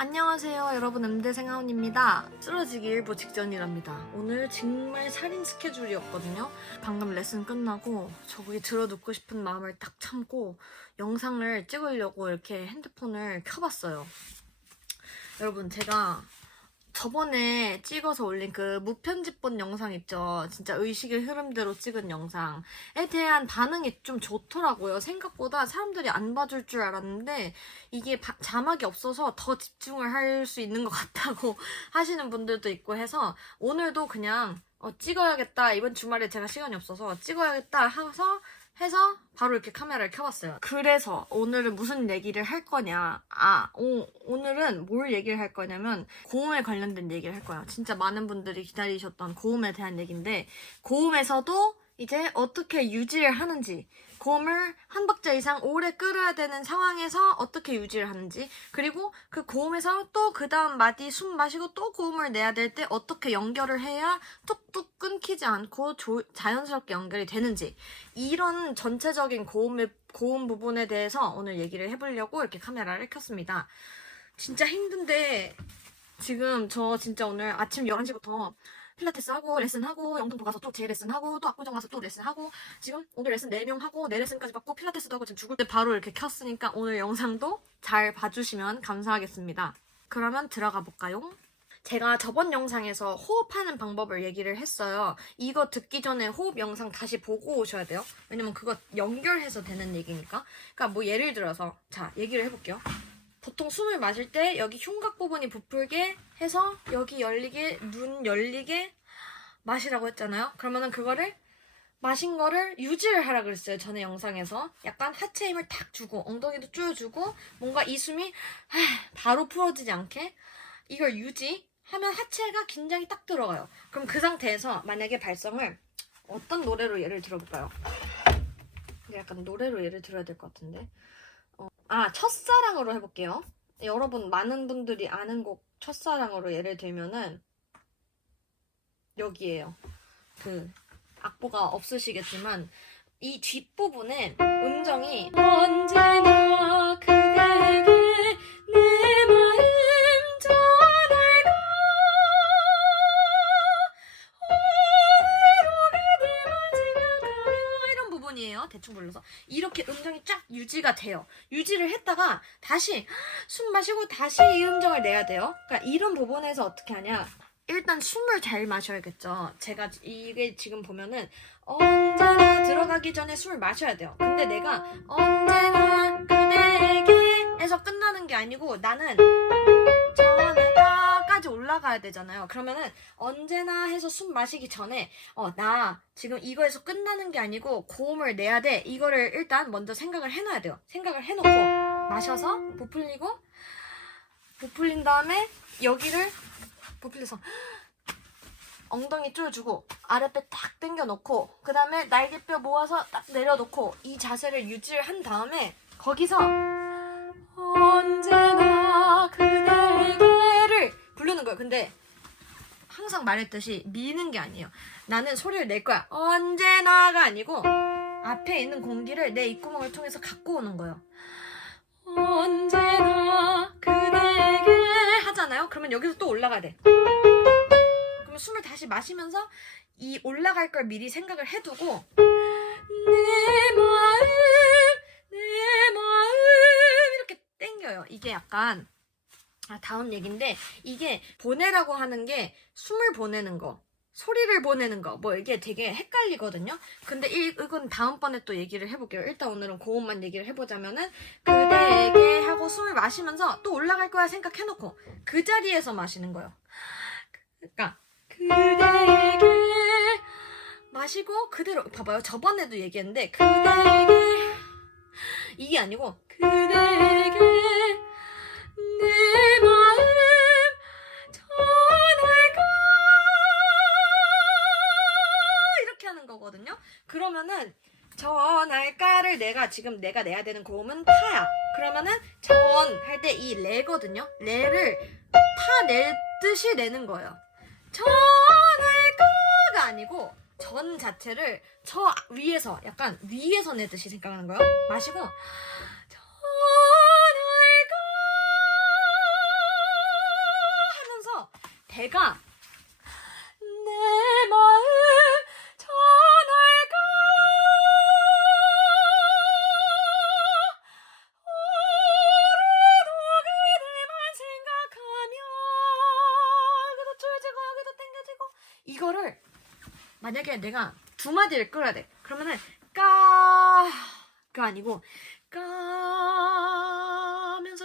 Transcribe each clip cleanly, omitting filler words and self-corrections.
안녕하세요 여러분, 음대생아운입니다. 쓰러지기 일보 직전이랍니다. 오늘 정말 살인 스케줄이었거든요. 방금 레슨 끝나고 저기 들어눕고 싶은 마음을 딱 참고 영상을 찍으려고 이렇게 핸드폰을 켜봤어요. 여러분, 제가 저번에 찍어서 올린 그 무편집본 영상 있죠? 진짜 의식의 흐름대로 찍은 영상에 대한 반응이 좀 좋더라고요. 생각보다 사람들이 안 봐줄 줄 알았는데 이게 자막이 없어서 더 집중을 할 수 있는 것 같다고 하시는 분들도 있고 해서 오늘도 그냥 찍어야겠다, 이번 주말에 제가 시간이 없어서 찍어야겠다 해서 바로 이렇게 카메라를 켜봤어요. 그래서 오늘은 무슨 얘기를 할 거냐, 오늘은 뭘 얘기를 할 거냐면 고음에 관련된 얘기를 할 거예요. 진짜 많은 분들이 기다리셨던 고음에 대한 얘기인데, 고음에서도 이제 어떻게 유지를 하는지, 고음을 한 박자 이상 오래 끌어야 되는 상황에서 어떻게 유지를 하는지, 그리고 그 고음에서 또 그 다음 마디 숨 마시고 또 고음을 내야 될 때 어떻게 연결을 해야 툭툭 끊기지 않고 자연스럽게 연결이 되는지, 이런 전체적인 고음 부분에 대해서 오늘 얘기를 해보려고 이렇게 카메라를 켰습니다. 진짜 힘든데 지금 저 진짜 오늘 아침 11시부터 필라테스 하고 레슨하고 영등포 가서 또 재레슨하고 또 압구정 가서 또 레슨하고 지금 오늘 레슨 4명 하고 4레슨까지 받고 필라테스도 하고 지금 죽을 때 바로 이렇게 켰으니까 오늘 영상도 잘 봐주시면 감사하겠습니다. 그러면 들어가 볼까요? 제가 저번 영상에서 호흡하는 방법을 얘기를 했어요. 이거 듣기 전에 호흡 영상 다시 보고 오셔야 돼요. 왜냐면 그거 연결해서 되는 얘기니까. 그러니까 뭐 예를 들어서 자, 얘기를 해볼게요. 보통 숨을 마실 때 여기 흉곽 부분이 부풀게 해서 여기 열리게, 눈 열리게 마시라고 했잖아요. 그러면은 그거를 마신 거를 유지를 하라 그랬어요. 전에 영상에서 약간 하체 힘을 탁 주고 엉덩이도 쪼여주고 뭔가 이 숨이 바로 풀어지지 않게 이걸 유지하면 하체가 긴장이 딱 들어가요. 그럼 그 상태에서 만약에 발성을 어떤 노래로 예를 들어볼까요? 약간 노래로 예를 들어야 될 것 같은데. 첫사랑으로 해볼게요. 여러분, 많은 분들이 아는 곡 첫사랑으로 예를 들면은 여기에요. 그 악보가 없으시겠지만 이 뒷부분에 음정이 언제나 그대에게 내 마음 전할까 오늘로 그대만 생각하며, 이런 부분이에요. 대충 불러서 이렇게 음정이 쫙 유지가 돼요. 유지를 했다가 다시 숨 마시고 다시 이 음정을 내야 돼요. 그러니까 이런 부분에서 어떻게 하냐, 일단 숨을 잘 마셔야겠죠. 제가 이게 지금 보면은 언제나 들어가기 전에 숨을 마셔야 돼요. 근데 내가 언제나 그대에게 에서 끝나는 게 아니고 나는 전에까지 올라가야 되잖아요. 그러면은 언제나 해서 숨 마시기 전에 나 지금 이거에서 끝나는 게 아니고 고음을 내야 돼, 이거를 일단 먼저 생각을 해놔야 돼요. 생각을 해놓고 마셔서 부풀린 다음에 여기를 부풀려서 엉덩이 쪼여주고 아랫배 탁 당겨놓고 그 다음에 날개뼈 모아서 딱 내려놓고 이 자세를 유지를 한 다음에 거기서 언제나 그대에게를 부르는 거예요. 근데 항상 말했듯이 미는 게 아니에요. 나는 소리를 낼 거야. 언제나가 아니고 앞에 있는 공기를 내 입구멍을 통해서 갖고 오는 거예요. 언제나 그대에게 하잖아요. 그러면 여기서 또 올라가야 돼. 그러면 숨을 다시 마시면서 이 올라갈 걸 미리 생각을 해두고 내 마음 이렇게 땡겨요. 이게 약간 다음 얘기인데, 이게 보내라고 하는 게 숨을 보내는 거, 소리를 보내는 거, 뭐 이게 되게 헷갈리거든요. 근데 이건 다음번에 또 얘기를 해볼게요. 일단 오늘은 고음만 얘기를 해보자면은 그대에게 하고 숨을 마시면서 또 올라갈 거야 생각해놓고 그 자리에서 마시는 거예요. 그러니까 그대에게 마시고 그대로, 봐봐요. 저번에도 얘기했는데 그대에게 이게 아니고 그대에게 내 마음 전할까 이렇게 하는 거거든요. 그러면은 전할까를 내가 내야 되는 고음은 파야. 그러면은 전 할 때 이 레거든요. 레를 파 내듯이 내는 거예요. 전할까가 아니고 전 자체를 저 위에서, 약간 위에서 내듯이 생각하는 거예요. 마시고 전할까 배가 내 마음 전할까 오래도 그대만 생각하며 여기도 줄지고 여기도 당겨지고 이거를 만약에 내가 두 마디를 끌어야 돼. 그러면은 까가 아니고 까면서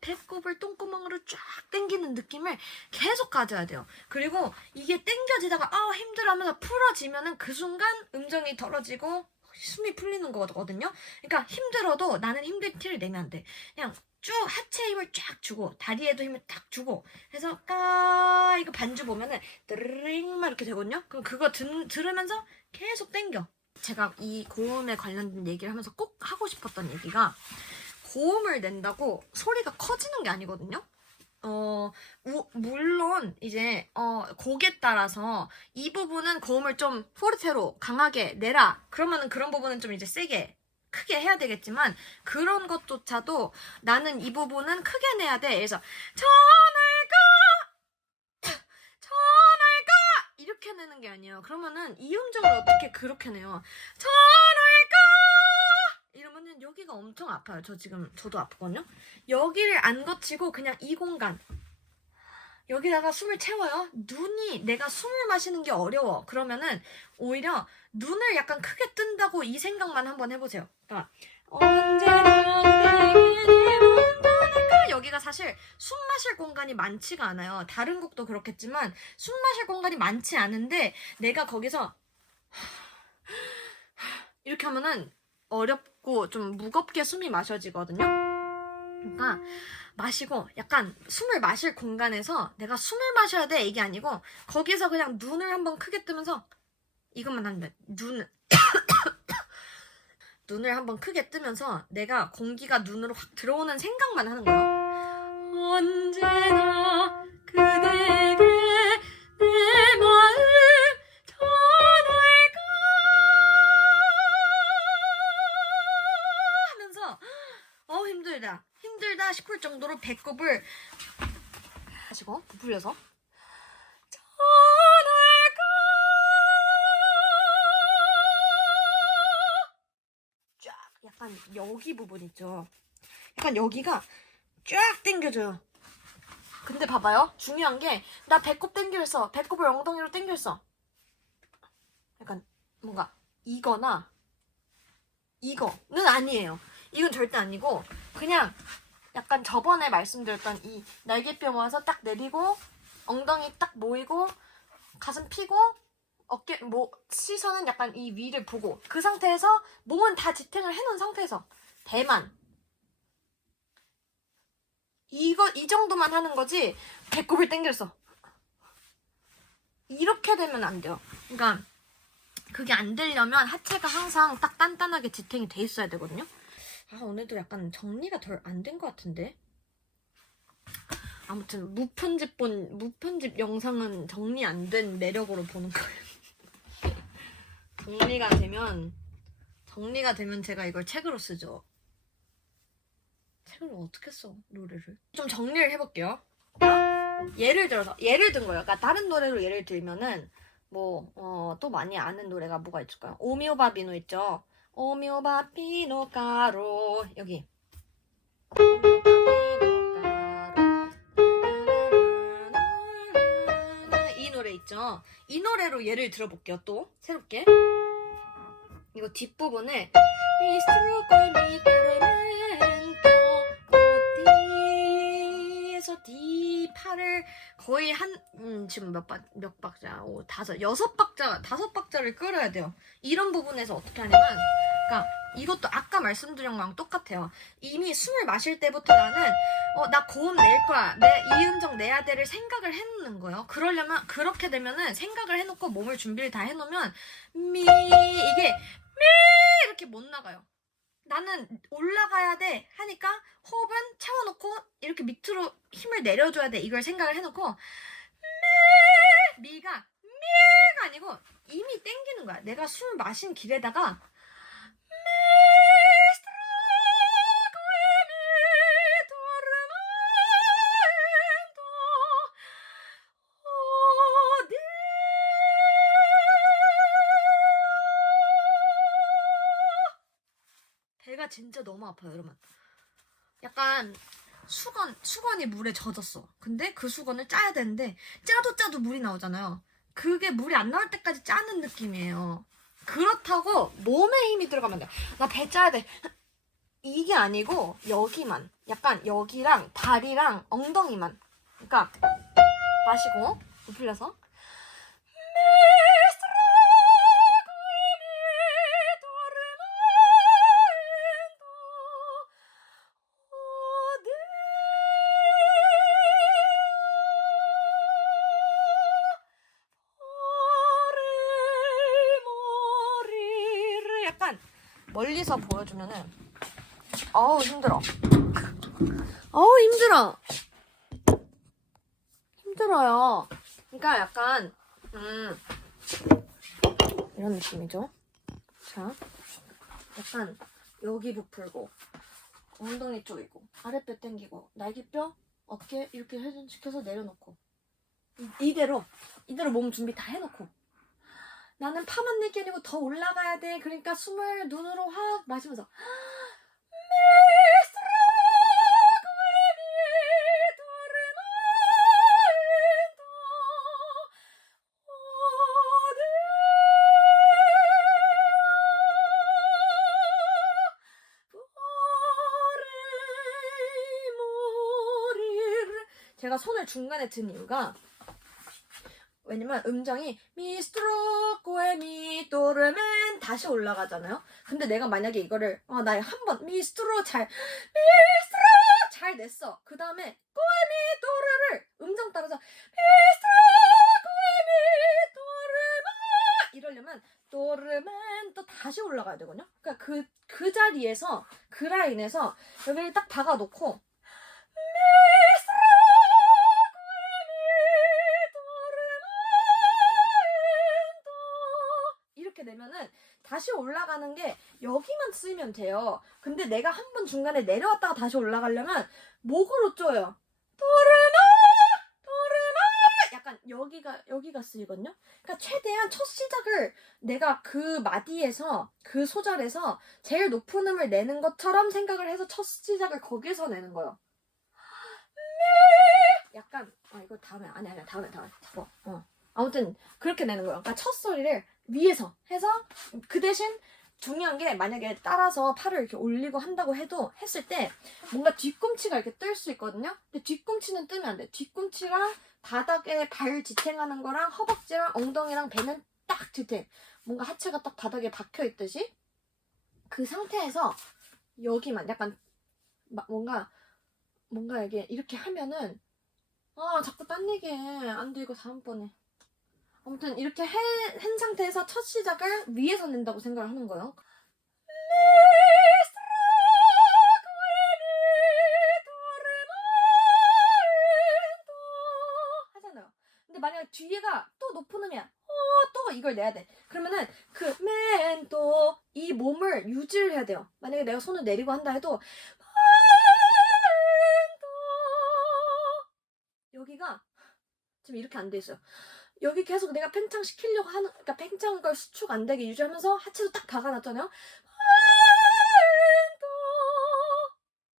배꼽을 똥구멍으로 쫙 당기는 느낌을 계속 가져야 돼요. 그리고 이게 당겨지다가 힘들어 하면서 풀어지면은 그 순간 음정이 덜어지고 숨이 풀리는 거거든요. 그러니까 힘들어도 나는 힘든 티를 내면 안 돼. 그냥 쭉 하체에 힘을 쫙 주고 다리에도 힘을 딱 주고 해서 까 이거 반주 보면은 드르링 이렇게 되거든요. 그럼 그거 들으면서 계속 당겨. 제가 이 고음에 관련된 얘기를 하면서 꼭 하고 싶었던 얘기가 고음을 낸다고 소리가 커지는 게 아니거든요. 물론 이제 곡에 따라서 이 부분은 고음을 좀 포르테로 강하게 내라. 그러면은 그런 부분은 좀 이제 세게 크게 해야 되겠지만 그런 것조차도 나는 이 부분은 크게 내야 돼. 그래서 전할까 이렇게 내는 게 아니에요. 그러면은 이 음정을 어떻게 그렇게 내요? 전할까 이러면은 여기가 엄청 아파요. 저도 아프거든요. 여기를 안 거치고 그냥 이 공간 여기다가 숨을 채워요. 내가 숨을 마시는 게 어려워. 그러면은 오히려 눈을 약간 크게 뜬다고 이 생각만 한번 해보세요. 그러니까 언제나 그대에게 온다니까 여기가 사실 숨 마실 공간이 많지가 않아요. 다른 곡도 그렇겠지만 숨 마실 공간이 많지 않은데 내가 거기서 이렇게 하면은 어렵고 좀 무겁게 숨이 마셔지거든요. 그러니까 마시고 약간 숨을 마실 공간에서 내가 숨을 마셔야 돼 이게 아니고 거기서 그냥 눈을 한번 크게 뜨면서 이것만 하면 돼. 눈을 한번 크게 뜨면서 내가 공기가 눈으로 확 들어오는 생각만 하는 거예요. 언제나 그대에게 내 마음 전할까 하면서 힘들다 싶을 정도로 배꼽을 하시고 부풀려서 전할까 쫙 약간 여기 부분 있죠. 약간 여기가 쫙 당겨져요. 근데 봐봐요. 중요한 게 나 배꼽 당겨있어. 배꼽을 엉덩이로 당겨있어. 약간 뭔가 이거나 이거는 아니에요. 이건 절대 아니고 그냥 약간 저번에 말씀드렸던 이 날개뼈 모아서 딱 내리고 엉덩이 딱 모이고 가슴 피고 어깨 시선은 약간 이 위를 보고 그 상태에서 몸은 다 지탱을 해놓은 상태에서 대만 이 정도만 하는 거지 배꼽을 당겼어. 이렇게 되면 안 돼요. 그러니까 그게 안 되려면 하체가 항상 딱 단단하게 지탱이 돼 있어야 되거든요. 오늘도 약간 정리가 덜 안 된 것 같은데. 아무튼 무편집 영상은 정리 안 된 매력으로 보는 거예요. 정리가 되면 제가 이걸 책으로 쓰죠. 책을 어떻게 써 노래를? 좀 정리를 해볼게요. 예를 든 거예요. 그러니까 다른 노래로 예를 들면은 또 많이 아는 노래가 뭐가 있을까요? 오미오바비노 있죠. 오미오바비노 가로 여기. 이 노래 있죠. 이 노래로 예를 들어볼게요. 또 새롭게 이거 뒷부분에 D에서 D 팔을 거의 지금 몇 박자? 다섯 박자를 끌어야 돼요. 이런 부분에서 어떻게 하냐면, 그러니까 이것도 아까 말씀드린 거랑 똑같아요. 이미 숨을 마실 때부터 나는 나 고음 낼 거야. 이 음정 내야 돼를 생각을 해놓는 거예요. 그렇게 되면은 생각을 해놓고 몸을 준비를 다 해놓으면 이게 이렇게 못 나가요. 나는 올라가야 돼 하니까 호흡은 채워놓고 이렇게 밑으로 힘을 내려줘야 돼 이걸 생각을 해놓고 미가 아니고 이미 땡기는 거야. 내가 술 마신 길에다가 배가 진짜 너무 아파요, 여러분. 약간 수건이 물에 젖었어. 근데 그 수건을 짜야 되는데 짜도 물이 나오잖아요. 그게 물이 안 나올 때까지 짜는 느낌이에요. 그렇다고 몸에 힘이 들어가면 돼. 나 배 짜야 돼. 이게 아니고 여기만. 약간 여기랑 다리랑 엉덩이만. 그러니까 마시고 높이려서 약간 멀리서 보여주면은 어우 힘들어. 어우 힘들어요. 그러니까 약간 이런 느낌이죠. 자, 약간 여기 부풀고 엉덩이 쪽이고 아랫배 당기고 날개뼈 어깨 이렇게 회전시켜서 내려놓고 이대로 몸 준비 다 해놓고 나는 파만 내기 아니고 더 올라가야 돼. 그러니까 숨을 눈으로 확 마시면서 제가 손을 중간에 든 이유가 왜냐면 음정이 미스트로코에 미도르멘 다시 올라가잖아요. 근데 내가 만약에 이거를 나 한번 미스트로 잘 냈어. 그 다음에 꼬에 미도르를 음정 따라서 미스트로코에 미도르마 이러려면 도르멘 또 다시 올라가야 되거든요. 그러니까 그 자리에서 그 라인에서 여기를 딱 박아놓고 내면은 다시 올라가는 게 여기만 쓰이면 돼요. 근데 내가 한 번 중간에 내려왔다가 다시 올라가려면 목으로 쪼요. 도르마 약간 여기가 쓰이거든요. 그러니까 최대한 첫 시작을 내가 그 마디에서 그 소절에서 제일 높은 음을 내는 것처럼 생각을 해서 첫 시작을 거기서 내는 거예요. 약간 이거 다음에 다음에 잡아. 아무튼 그렇게 내는 거예요. 그러니까 첫 소리를 위에서 해서 그 대신 중요한 게 만약에 따라서 팔을 이렇게 올리고 한다고 해도 했을 때 뭔가 뒤꿈치가 이렇게 뜰 수 있거든요. 근데 뒤꿈치는 뜨면 안 돼. 뒤꿈치랑 바닥에 발 지탱하는 거랑 허벅지랑 엉덩이랑 배는 딱 지탱. 뭔가 하체가 딱 바닥에 박혀 있듯이 그 상태에서 여기만 약간 뭔가 이렇게 하면은 자꾸 딴 얘기해. 안 돼 이거 다음번에. 아무튼 이렇게 한 상태에서 첫 시작을 위에서 낸다고 생각을 하는 거예요. 하잖아요. 근데 만약에 뒤에가 또 높은 음이야. 또 이걸 내야 돼. 그러면은 그 맨도 이 몸을 유지를 해야 돼요. 만약에 내가 손을 내리고 한다 해도 여기가 지금 이렇게 안 돼 있어요. 여기 계속 내가 팽창 시키려고 하는, 그러니까 팽창 걸 수축 안 되게 유지하면서 하체도 딱 박아놨잖아요.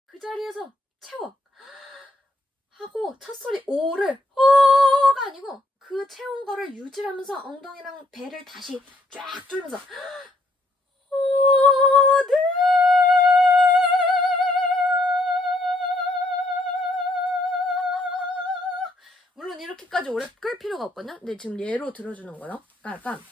그 자리에서 채워. 하고 첫 소리 오를 가 아니고 그 채운 거를 유지하면서 엉덩이랑 배를 다시 쫙 조이면서 물론 이렇게까지 오래 끌 필요가 없거든요. 근데 지금 얘로 들어주는 거예요. 그러니까 약간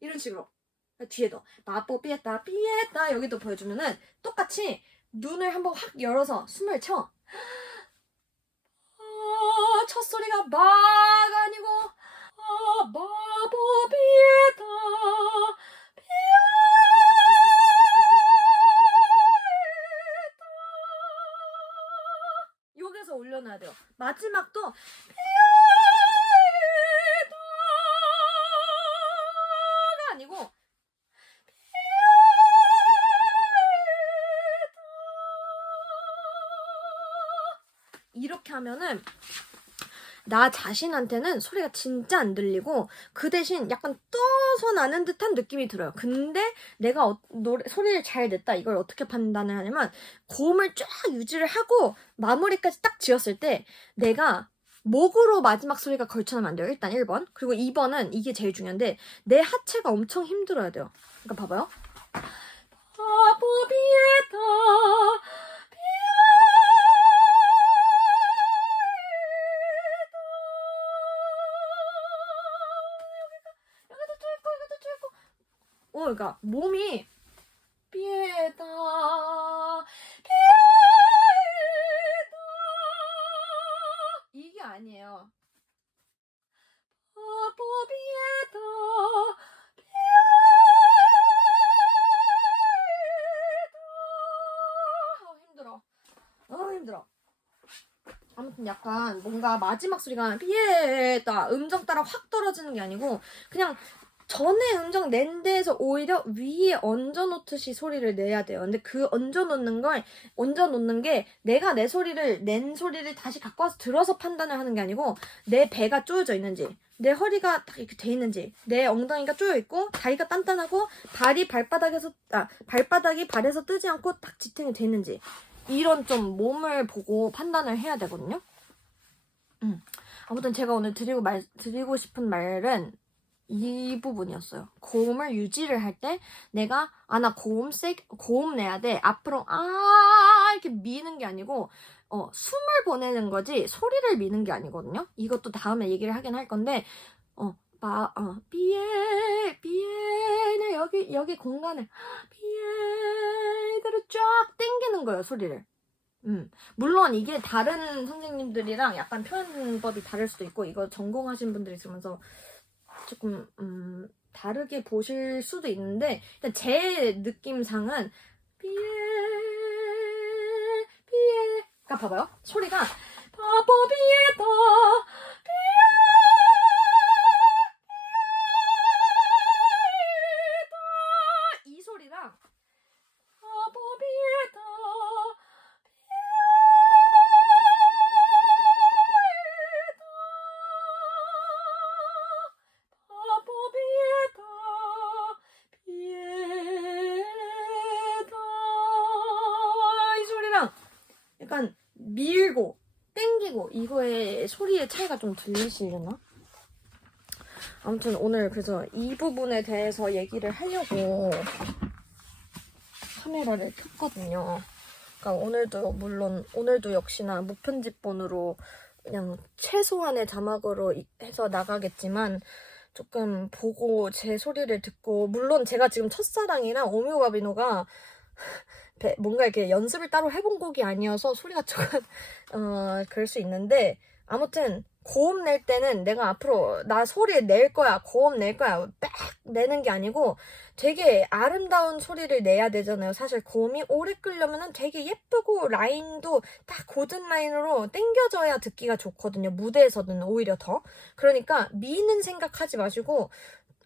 이런 식으로 뒤에도 마뽀삐에따 삐에따 여기도 보여주면은 똑같이 눈을 한번 확 열어서 숨을 채워. 첫 소리가 막 아니고 마뽀삐에따 여기서 올려놔야 돼요. 마지막도 아니고 이렇게 하면은 나 자신한테는 소리가 진짜 안 들리고 그 대신 약간 떠서 나는 듯한 느낌이 들어요. 근데 내가 소리를 잘 냈다 이걸 어떻게 판단을 하냐면 고음을 쫙 유지를 하고 마무리까지 딱 지었을 때 내가 목으로 마지막 소리가 걸쳐나면 안 돼요. 일단 1번. 그리고 2번은 이게 제일 중요한데 내 하체가 엄청 힘들어야 돼요. 그러니까 봐봐요. 바보비에다 그러니까 몸이 피에다 이게 아니에요. 바보비에다 힘들어. 힘들어. 아무튼 약간 뭔가 마지막 소리가 피에다 음정 따라 확 떨어지는 게 아니고 그냥 전에 음정 낸 데에서 오히려 위에 얹어놓듯이 소리를 내야 돼요. 근데 그 얹어놓는 게 내가 내 소리를 낸 소리를 다시 갖고 와서 들어서 판단을 하는 게 아니고 내 배가 조여져 있는지 내 허리가 딱 이렇게 돼 있는지 내 엉덩이가 조여 있고 다리가 단단하고 발바닥이 발에서 뜨지 않고 딱 지탱이 돼 있는지 이런 좀 몸을 보고 판단을 해야 되거든요. 아무튼 제가 오늘 드리고 싶은 말은 이 부분이었어요. 고음을 유지를 할 때 내가 나 고음 내야 돼. 앞으로 이렇게 미는 게 아니고 숨을 보내는 거지 소리를 미는 게 아니거든요. 이것도 다음에 얘기를 하긴 할 건데 비에 나 여기 공간을 비에 이대로 쫙 당기는 거예요. 소리를. 물론 이게 다른 선생님들이랑 약간 표현법이 다를 수도 있고 이거 전공하신 분들이 있으면서 조금 다르게 보실 수도 있는데 일단 제 느낌상은 그러니까 봐봐요. 소리가 바보비에다 이 소리랑 바보비에다 약간 밀고 땡기고 이거의 소리의 차이가 좀 들리시려나? 아무튼 오늘 그래서 이 부분에 대해서 얘기를 하려고 카메라를 켰거든요. 그러니까 오늘도 역시나 무편집본으로 그냥 최소한의 자막으로 해서 나가겠지만 조금 보고 제 소리를 듣고 물론 제가 지금 첫사랑이랑 오묘가비노가 뭔가 이렇게 연습을 따로 해본 곡이 아니어서 소리가 조금 그럴 수 있는데 아무튼 고음 낼 때는 내가 앞으로 나 소리 낼 거야 고음 낼 거야 빽 내는 게 아니고 되게 아름다운 소리를 내야 되잖아요. 사실 고음이 오래 끌려면은 되게 예쁘고 라인도 딱 고든 라인으로 당겨져야 듣기가 좋거든요. 무대에서는 오히려 더. 그러니까 미는 생각하지 마시고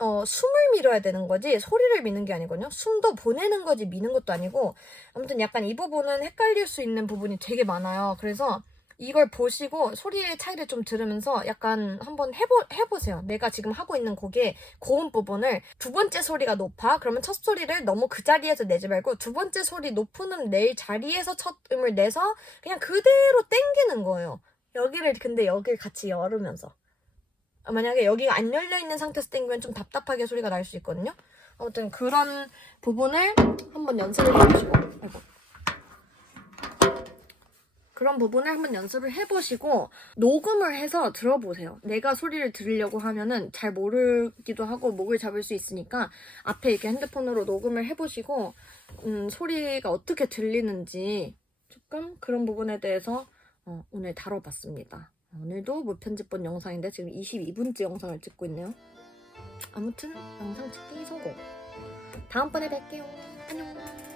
숨을 밀어야 되는 거지 소리를 미는 게 아니거든요. 숨도 보내는 거지 미는 것도 아니고 아무튼 약간 이 부분은 헷갈릴 수 있는 부분이 되게 많아요. 그래서 이걸 보시고 소리의 차이를 좀 들으면서 약간 한번 해보세요. 내가 지금 하고 있는 곡의 고음 부분을 두 번째 소리가 높아? 그러면 첫 소리를 너무 그 자리에서 내지 말고 두 번째 소리 높은 음 낼 자리에서 첫 음을 내서 그냥 그대로 땡기는 거예요. 근데 여기를 같이 열으면서 만약에 여기가 안 열려있는 상태에서 땡기면 좀 답답하게 소리가 날 수 있거든요. 아무튼 그런 부분을 한번 연습을 해보시고 그런 부분을 한번 연습을 해보시고 녹음을 해서 들어보세요. 내가 소리를 들으려고 하면은 잘 모르기도 하고 목을 잡을 수 있으니까 앞에 이렇게 핸드폰으로 녹음을 해보시고 소리가 어떻게 들리는지 조금 그런 부분에 대해서 오늘 다뤄봤습니다. 오늘도 무편집본 영상인데 지금 22분째 영상을 찍고 있네요. 아무튼 영상 찍기 성공. 다음번에 뵐게요. 안녕.